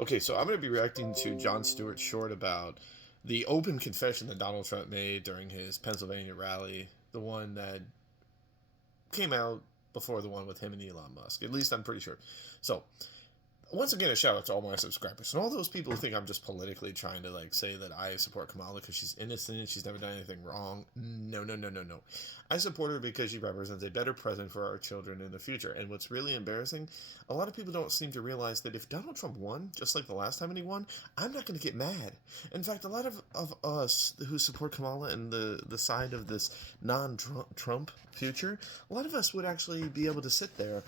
Okay, so I'm going to be reacting to Jon Stewart short about the open confession that Donald Trump made during his Pennsylvania rally, the one that came out before the one with him and Elon Musk. At least I'm pretty sure. So, once again, a shout out to all my subscribers and all those people who think I'm just politically trying to say that I support Kamala because she's innocent, she's never done anything wrong. No, no, no, no, no. I support her because she represents a better present for our children in the future. And what's really embarrassing, a lot of people don't seem to realize that if Donald Trump won, just like the last time he won, I'm not going to get mad. In fact, a lot of us who support Kamala and the side of this non-Trump future, a lot of us would actually be able to sit there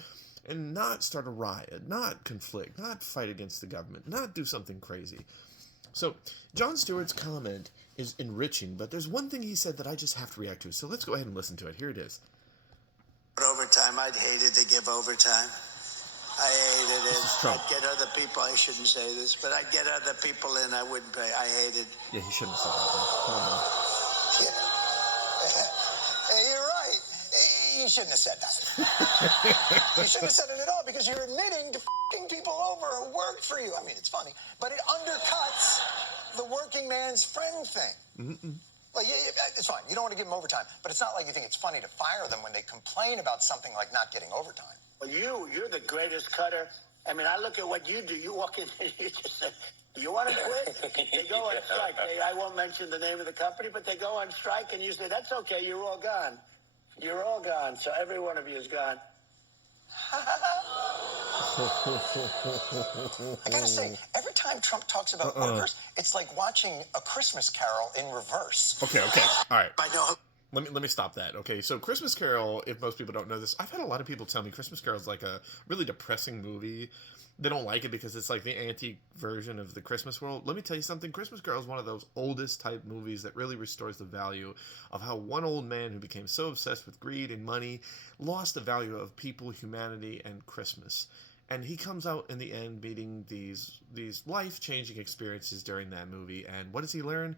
and not start a riot, not conflict, not fight against the government, not do something crazy. So, Jon Stewart's comment is enriching, but there's one thing he said that I just have to react to. So let's go ahead and listen to it. Here it is. Overtime, I'd hated to give overtime. I hated it. I'd get other people, I shouldn't say this, but I'd get other people in, I wouldn't pay. I hated. Yeah, he shouldn't have said that. Come on, man. Hey, you're right. You shouldn't have said that. You shouldn't have said it at all because you're admitting to f***ing people over who worked for you. I mean, it's funny, but it undercuts the working man's friend thing. Mm-mm. Well, yeah, it's fine. You don't want to give them overtime, but it's not like you think it's funny to fire them when they complain about something like not getting overtime. Well, you're the greatest cutter. I mean, I look at what you do. You walk in and you just say, you want to quit? They go on strike. I won't mention the name of the company, but they go on strike and you say, that's okay. You're all gone. You're all gone. So every one of you is gone. I gotta say, every time Trump talks about workers, it's like watching A Christmas Carol in reverse. Okay. All right. I know. Let me stop that. Okay, so Christmas Carol, if most people don't know this, I've had a lot of people tell me Christmas Carol is like a really depressing movie. They don't like it because it's like the antique version of the Christmas world. Let me tell you something. Christmas Carol is one of those oldest type movies that really restores the value of how one old man who became so obsessed with greed and money lost the value of people, humanity, and Christmas. And he comes out in the end meeting these life-changing experiences during that movie. And what does he learn?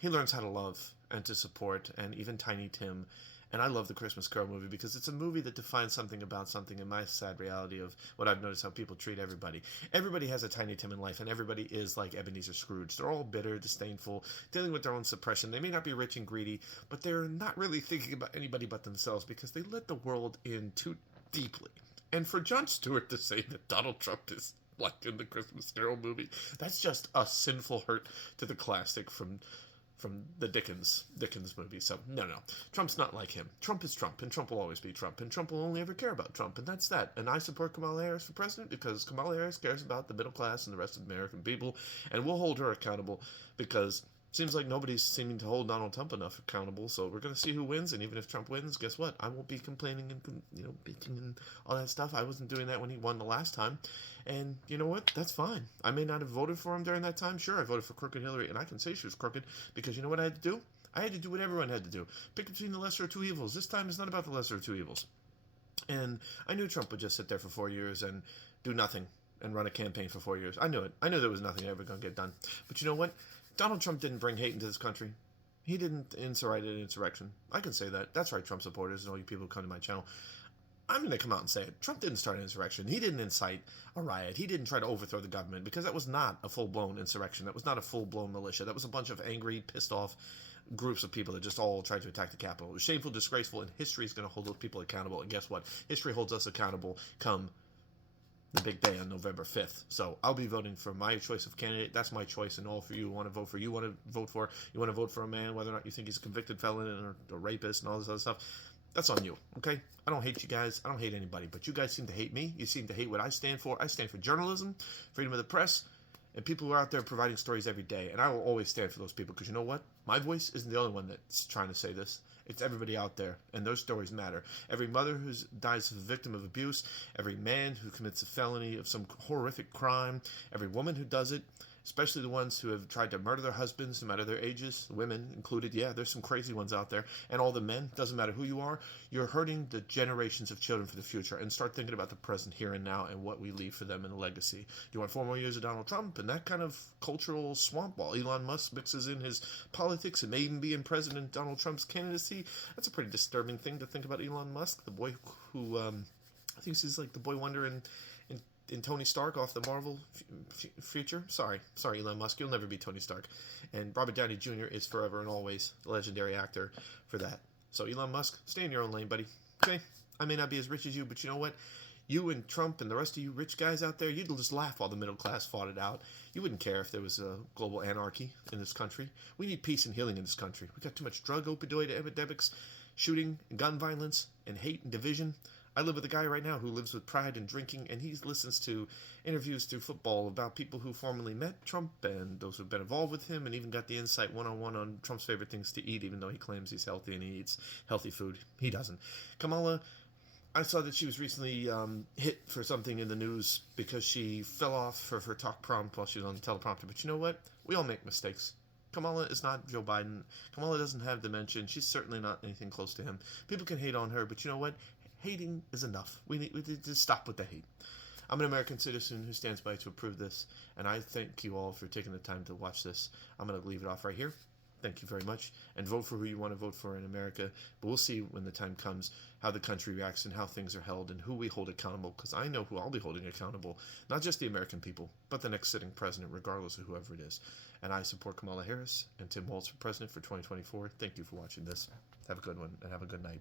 He learns how to love and to support, and even Tiny Tim. And I love the Christmas Carol movie because it's a movie that defines something about something in my sad reality of what I've noticed how people treat everybody. Everybody has a Tiny Tim in life, and everybody is like Ebenezer Scrooge. They're all bitter, disdainful, dealing with their own suppression. They may not be rich and greedy, but they're not really thinking about anybody but themselves because they let the world in too deeply. And for Jon Stewart to say that Donald Trump is like in the Christmas Carol movie, that's just a sinful hurt to the classic from the Dickens movie. So, no. Trump's not like him. Trump is Trump, and Trump will always be Trump, and Trump will only ever care about Trump, and that's that. And I support Kamala Harris for president because Kamala Harris cares about the middle class and the rest of the American people, and we'll hold her accountable because it seems like nobody's seeming to hold Donald Trump enough accountable, so we're going to see who wins, and even if Trump wins, guess what? I won't be complaining and, bitching and all that stuff. I wasn't doing that when he won the last time, and you know what? That's fine. I may not have voted for him during that time. Sure, I voted for crooked Hillary, and I can say she was crooked because you know what I had to do? I had to do what everyone had to do. Pick between the lesser of two evils. This time it's not about the lesser of two evils. And I knew Trump would just sit there for 4 years and do nothing and run a campaign for 4 years. I knew it. I knew there was nothing ever going to get done. But you know what? Donald Trump didn't bring hate into this country. He didn't incite an insurrection. I can say that. That's right, Trump supporters and all you people who come to my channel. I'm going to come out and say it. Trump didn't start an insurrection. He didn't incite a riot. He didn't try to overthrow the government because that was not a full-blown insurrection. That was not a full-blown militia. That was a bunch of angry, pissed-off groups of people that just all tried to attack the Capitol. It was shameful, disgraceful, and history is going to hold those people accountable. And guess what? History holds us accountable come the big day on November 5th. So I'll be voting for my choice of candidate. That's my choice, and all for you want to vote for. You want to vote for a man, whether or not you think he's a convicted felon or a rapist and all this other stuff. That's on you, okay? I don't hate you guys. I don't hate anybody, but you guys seem to hate me. You seem to hate what I stand for. I stand for journalism, freedom of the press, and people who are out there providing stories every day. And I will always stand for those people because you know what? My voice isn't the only one that's trying to say this. It's everybody out there, and those stories matter. Every mother who dies a victim of abuse, every man who commits a felony of some horrific crime, every woman who does it, especially the ones who have tried to murder their husbands, no matter their ages, women included. Yeah, there's some crazy ones out there. And all the men, doesn't matter who you are, you're hurting the generations of children for the future. And start thinking about the present here and now and what we leave for them in a legacy. Do you want 4 more years of Donald Trump and that kind of cultural swamp while Elon Musk mixes in his politics and may even be in President Donald Trump's candidacy? That's a pretty disturbing thing to think about Elon Musk, the boy who, I think he's like the boy wonder in in Tony Stark off the Marvel future. Sorry, Elon Musk, you'll never be Tony Stark. And Robert Downey Jr. is forever and always a legendary actor for that. So Elon Musk, stay in your own lane, buddy. Okay, I may not be as rich as you, but you know what? You and Trump and the rest of you rich guys out there, you'd just laugh while the middle class fought it out. You wouldn't care if there was a global anarchy in this country. We need peace and healing in this country. We got too much drug opioid epidemics, shooting and gun violence, and hate and division. I live with a guy right now who lives with pride and drinking, and he listens to interviews through football about people who formerly met Trump and those who've been involved with him, and even got the insight one-on-one on Trump's favorite things to eat, even though he claims he's healthy and he eats healthy food. He doesn't. Kamala, I saw that she was recently hit for something in the news because she fell off of her talk prompt while she was on the teleprompter. But you know what? We all make mistakes. Kamala is not Joe Biden. Kamala doesn't have dementia. She's certainly not anything close to him. People can hate on her, but you know what? Hating is enough. We need to stop with the hate. I'm an American citizen who stands by to approve this, and I thank you all for taking the time to watch this. I'm going to leave it off right here. Thank you very much, and vote for who you want to vote for in America. But we'll see when the time comes how the country reacts and how things are held and who we hold accountable, because I know who I'll be holding accountable, not just the American people, but the next sitting president, regardless of whoever it is. And I support Kamala Harris and Tim Walz for president for 2024. Thank you for watching this. Have a good one, and have a good night.